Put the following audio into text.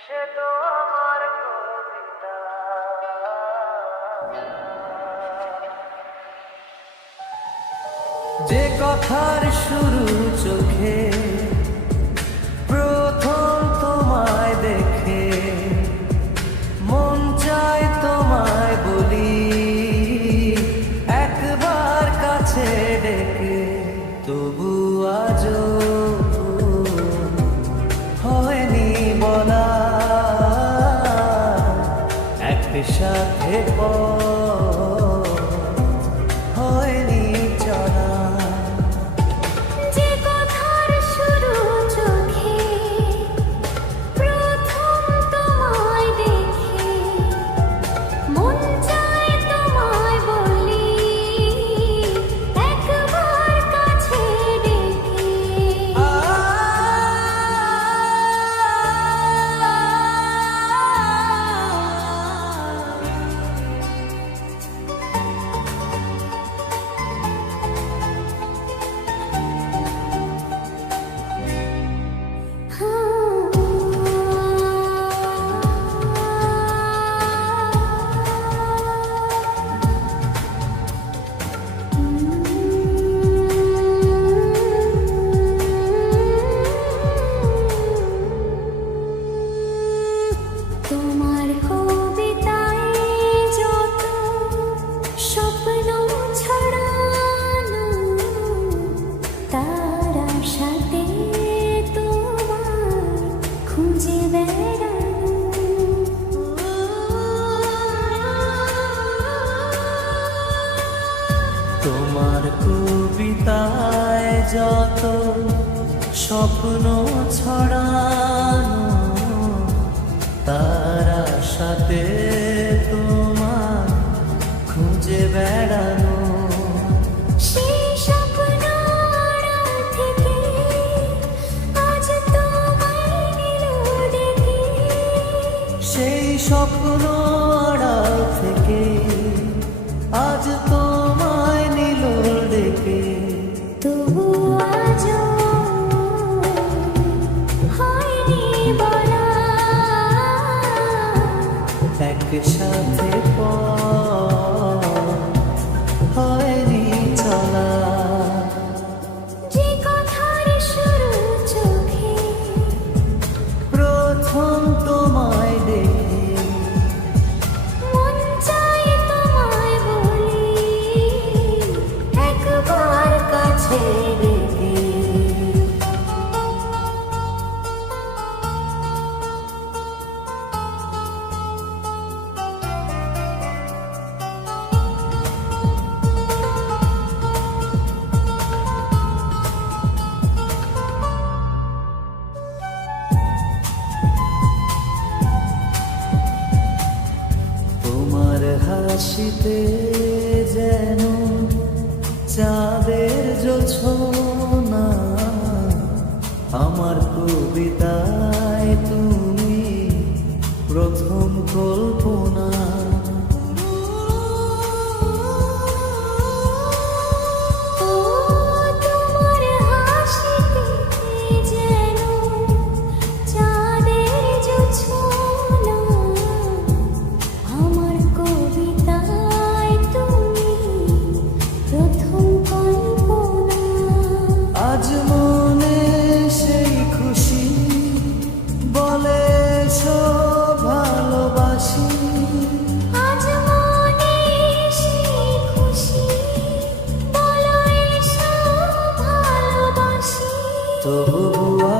সে তো আমার যে কথার শুরু চোখে সাথে পথ। তোমার কবিতায় যত স্বপ্ন ছড়ানো তারা সাথে তোমার খুঁজে বেড়া স্বপ্ন আড়াল থেকে আজ তোমায় নিল ডেকে। একসাথে হাসিতে যেন চাঁদের জোছনা আমার কবিতা Oh.